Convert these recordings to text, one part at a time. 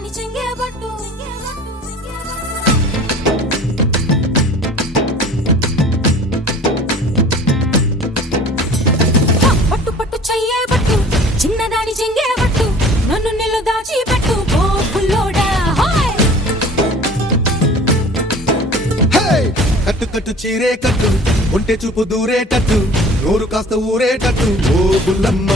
చిన్నదాని చెంగే పట్టు పట్టు పట్టు చెయ్యే పట్టు చిన్నదాని చెంగే పట్టు నన్ను నిల్లు దాచి పెట్టు ఓ పుల్లోడా కట్టు కట్టు చీరే కట్టు ఒంటె చూపు దూరేటట్టు నోరు కాస్త ఊరేటట్టు ఓ బుల్లమ్మ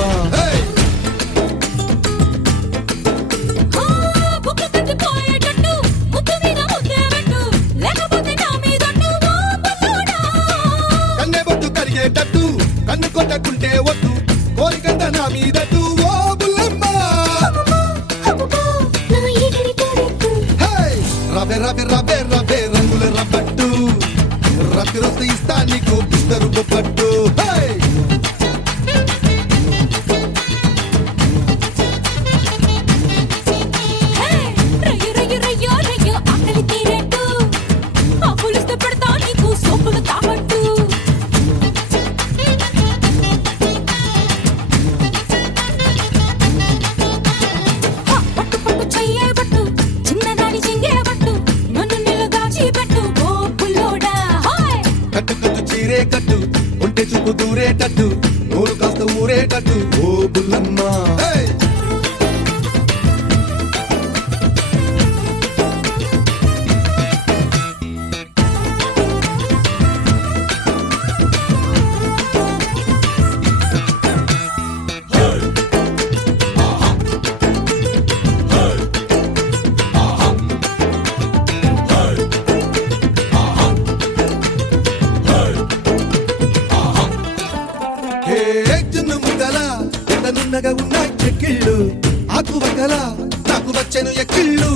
కన్నె బొట్టు కరిగేటట్టు కన్ను కొట్టకుంటే వద్దు కోరికంత నా మీదట్టు ఓ బుల్లమ్మ రవే రవే రవే రవే రంగుల రబ్బట్టు రాత్రి వస్తే ఇస్తా నీకు బిస్తరు పట్టు కట్టు కట్టు చీరే కట్టు ఒంటె చూపు దూరేటట్టు నోరు కాస్త ఊరేటట్టు ఓ బుల్లమ్మ జున్ను ముద్దల ఎండనున్నగా ఉన్న చెక్కిళ్ళు ఆకు వక్కల నాకు వచ్చెను ఎక్కిళ్ళు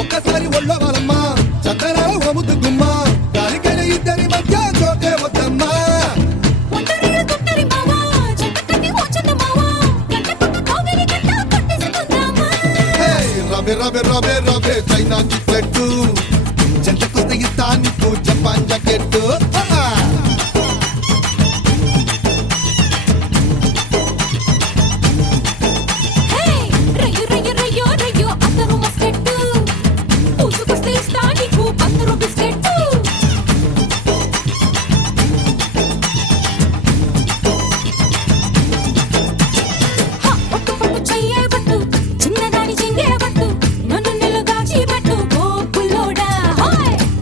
ఒక్కసారి ఒళ్ళో వాళ్ళమ్మా చక్కర వముద్దు గుమ్మ దానికైనా ఇద్దరి మధ్య చోటే వద్దమ్మా రవే రవే రవే రవే చైనా చిక్లెట్టు జంటకొస్తే ఇస్తా నీకు జపాన్ జాకెట్టు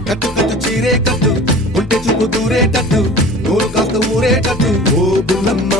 కట్టు కట్టు చీరే కట్టు ఒంటె చూపు దూరేటట్టు నోరు కాస్త ఊరేటట్టు ఓ బుల్లమ్మ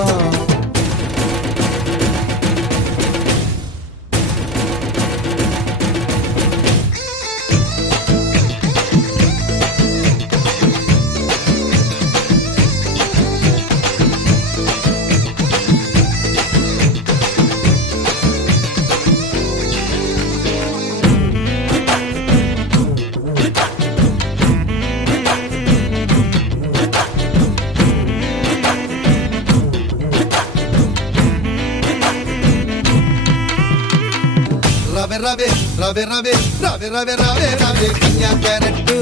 రవే రవే రవే రవే రవే రవే రవే రవే కన్యా క్యారెట్టు